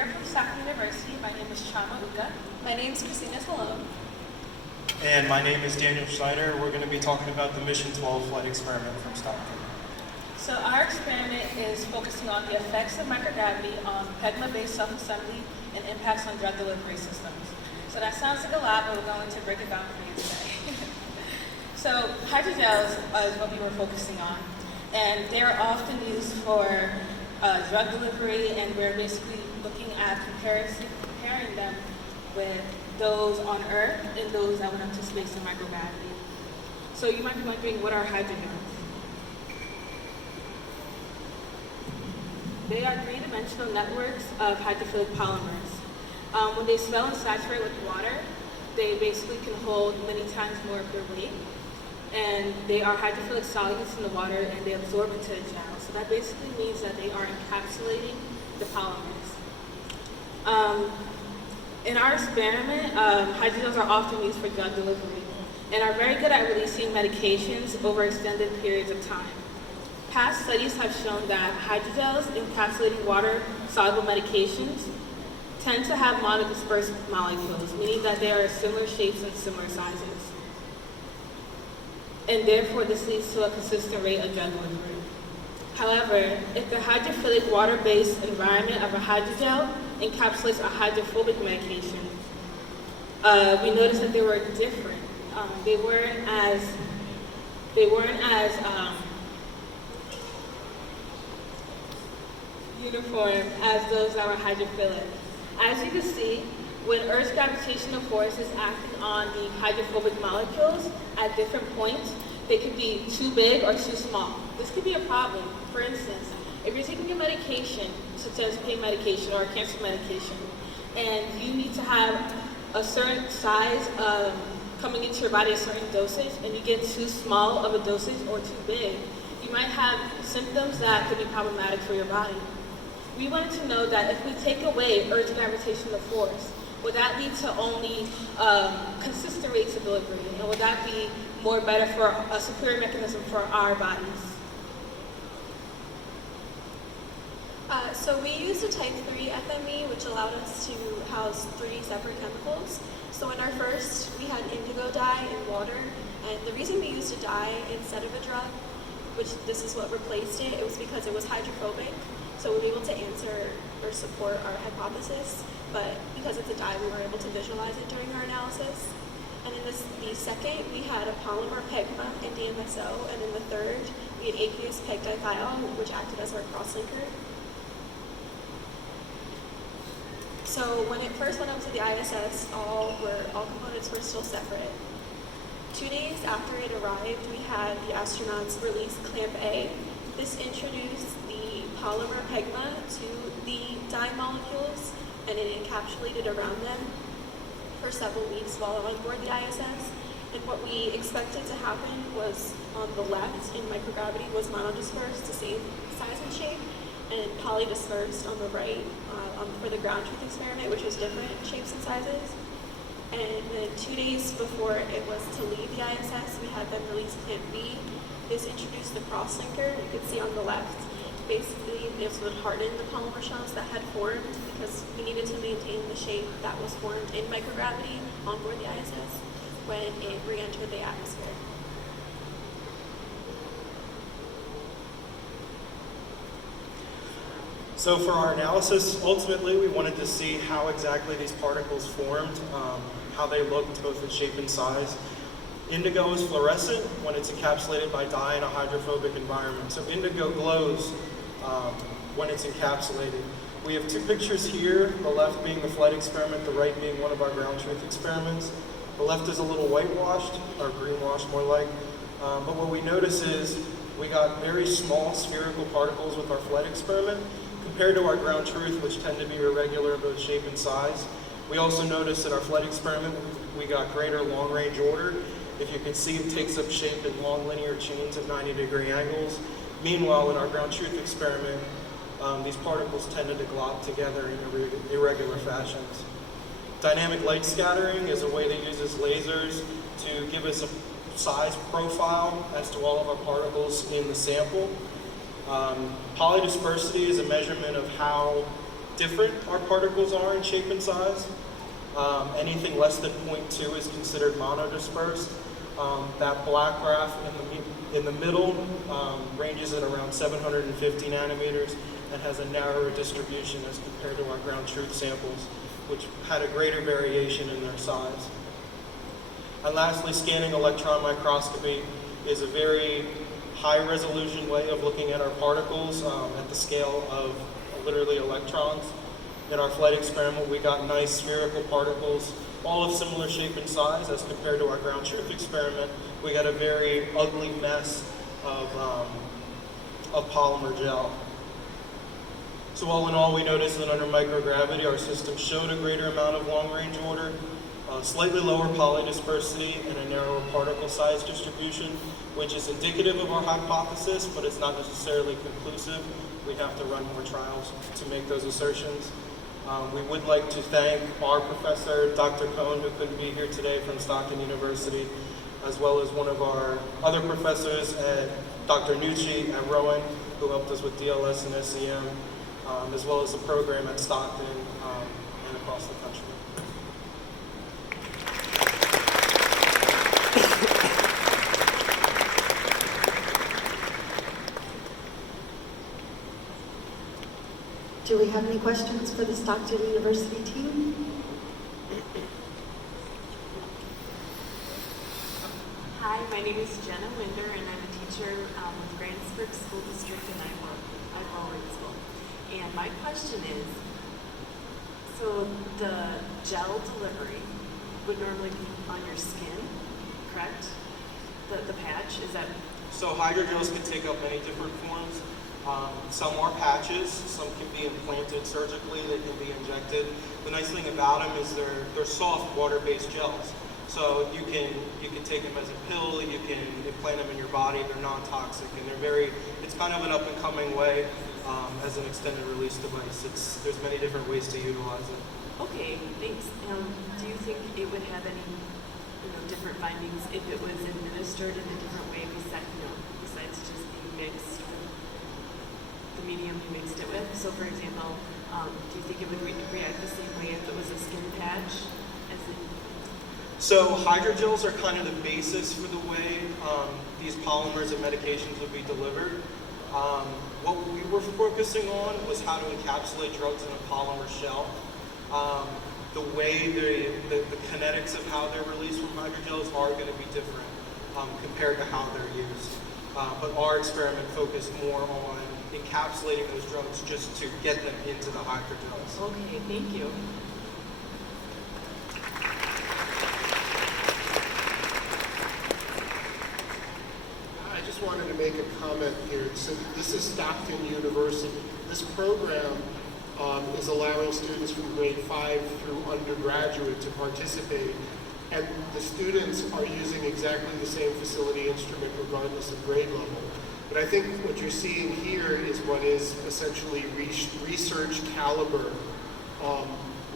here from Stockton University. My name is Chama Uka. My name is Christina Salone. And my name is Daniel Schneider. We're going to be talking about the Mission 12 flight experiment from Stockton. So our experiment is focusing on the effects of microgravity on pegma-based self-assembly and impacts on drug delivery systems. So that sounds like a lot, but we're going to break it down for you today. So hydrogels is what we were focusing on. And they're often used for drug delivery, and we're basically looking at comparing them with those on Earth and those that went up to space in microgravity. So you might be wondering, what are hydrogels? They are three-dimensional networks of hydrophilic polymers. When they swell and saturate with water, they basically can hold many times more of their weight. And they are hydrophilic solutes in the water, and they absorb into the gel. So that basically means that they are encapsulating the polymers. In our experiment, hydrogels are often used for drug delivery and are very good at releasing medications over extended periods of time. Past studies have shown that hydrogels encapsulating water-soluble medications tend to have monodispersed molecules, meaning that they are similar shapes and similar sizes. And therefore, this leads to a consistent rate of drug delivery. However, if the hydrophilic water-based environment of a hydrogel encapsulates a hydrophobic medication, we noticed that they were different. They weren't as uniform as those that were hydrophilic. As you can see, when Earth's gravitational force is acting on the hydrophobic molecules at different points, they could be too big or too small. This could be a problem. For instance, if you're taking a medication, such as pain medication or a cancer medication, and you need to have a certain size coming into your body, a certain dosage, and you get too small of a dosage or too big, you might have symptoms that could be problematic for your body. We wanted to know that if we take away Earth's gravitational force, would that lead to only consistent rates of delivery? And would that be better for a superior mechanism for our bodies? So we used a type 3 FME, which allowed us to house 3 separate chemicals. So in our first, we had indigo dye and water. And the reason we used a dye instead of a drug, which this is what replaced it, it was because it was hydrophobic. So we were able to answer or support our hypothesis. But because it's a dye, we were able to visualize it during our analysis. And in the second, we had a polymer pegma and DMSO, and in the third, we had aqueous peg dithiol, which acted as our crosslinker. So when it first went up to the ISS, all components were still separate. 2 days after it arrived, we had the astronauts release Clamp A. This introduced the polymer pegma to the dye molecules, and it encapsulated around them for several weeks while on board the ISS. And what we expected to happen was on the left in microgravity was monodispersed, the same size and shape, and polydispersed on the right for the ground truth experiment, which was different shapes and sizes. And then 2 days before it was to leave the ISS, we had them release Clamp B. This introduced the crosslinker. You could see on the left. Basically, this would harden the polymer shells that had formed because we needed to maintain the shape that was formed in microgravity on board the ISS when it re-entered the atmosphere. So for our analysis, ultimately we wanted to see how exactly these particles formed, how they looked both in shape and size. Indigo is fluorescent when it's encapsulated by dye in a hydrophobic environment. So indigo glows when it's encapsulated. We have 2 pictures here, the left being the flight experiment, the right being one of our ground truth experiments. The left is a little whitewashed, or greenwashed more like. But what we notice is we got very small spherical particles with our flight experiment compared to our ground truth, which tend to be irregular both shape and size. We also noticed in our flight experiment we got greater long-range order. If you can see, it takes up shape in long linear chains at 90-degree angles. Meanwhile, in our ground truth experiment, these particles tended to glob together in irregular fashions. Dynamic light scattering is a way that uses lasers to give us a size profile as to all of our particles in the sample. Polydispersity is a measurement of how different our particles are in shape and size. Anything less than 0.2 is considered monodispersed. That black graph in the middle ranges at around 750 nanometers and has a narrower distribution as compared to our ground truth samples, which had a greater variation in their size. And lastly, scanning electron microscopy is a very high resolution way of looking at our particles at the scale of literally electrons. In our flight experiment, we got nice spherical particles, all of similar shape and size. As compared to our ground truth experiment, we got a very ugly mess of polymer gel. So all in all, we noticed that under microgravity, our system showed a greater amount of long-range order, slightly lower polydispersity, and a narrower particle size distribution, which is indicative of our hypothesis, but it's not necessarily conclusive. We have to run more trials to make those assertions. We would like to thank our professor, Dr. Cohn, who couldn't be here today from Stockton University, as well as one of our other professors, Dr. Nucci at Rowan, who helped us with DLS and SEM, as well as the program at Stockton and across the country. Do we have any questions for the Stockton University team? Hi, my name is Jenna Winder, and I'm a teacher with Grantsburg School District in Ivor. And my question is, so the gel delivery would normally be on your skin, correct? The patch, is that? So hydrogels can take up many different forms. Some are patches, some can be implanted surgically, they can be injected. The nice thing about them is they're soft water-based gels. So you can take them as a pill, you can implant them in your body, they're non-toxic, and it's kind of an up-and-coming way as an extended release device. There's many different ways to utilize it. Okay, thanks. Do you think it would have any different findings if it was administered in a different way besides just being mixed with the medium you mixed it with? So for example, do you think it would react the same way if it was a skin patch? So hydrogels are kind of the basis for the way these polymers and medications would be delivered. What we were focusing on was how to encapsulate drugs in a polymer shell. The way the kinetics of how they're released from hydrogels are going to be different compared to how they're used. But our experiment focused more on encapsulating those drugs just to get them into the hydrogels. Okay, thank you. I just wanted to make a comment here. So this is Stockton University. This program is allowing students from grade 5 through undergraduate to participate. And the students are using exactly the same facility instrument regardless of grade level. But I think what you're seeing here is what is essentially research caliber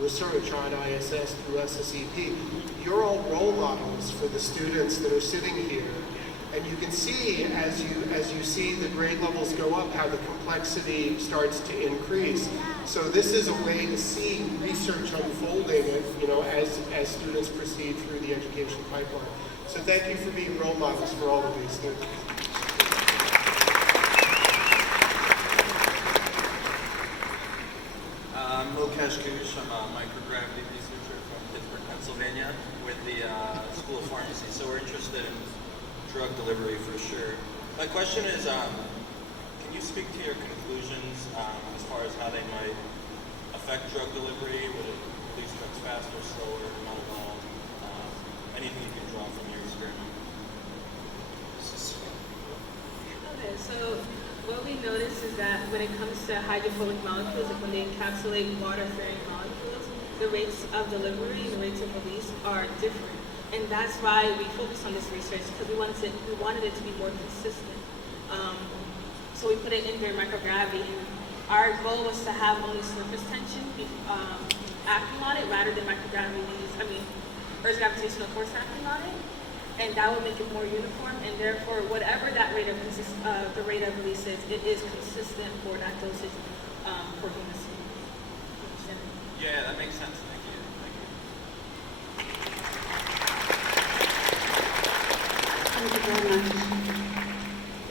research on ISS through SSEP. You're all role models for the students that are sitting here. And you can see, as you see the grade levels go up, how the complexity starts to increase. So this is a way to see research unfolding, as students proceed through the education pipeline. So thank you for being role models for all of these students. I'm Lokesh Kush. I'm a microgravity researcher from Pittsburgh, Pennsylvania, with the School of Pharmacy. So we're interested in drug delivery for sure. My question is, can you speak to your conclusions as far as how they might affect drug delivery? Would it release drugs faster, slower, not at all? Anything you can draw from your experiment? Okay, so what we notice is that when it comes to hydrophobic molecules, like when they encapsulate water-bearing molecules, the rates of delivery and the rates of release are different. And that's why we focused on this research, because we wanted it to be more consistent. So we put it in during microgravity, and our goal was to have only surface tension acting on it rather than Earth's gravitational force acting on it. And that would make it more uniform, and therefore, whatever that rate of the rate of release is, it is consistent for that dosage for human students. Thank you very much.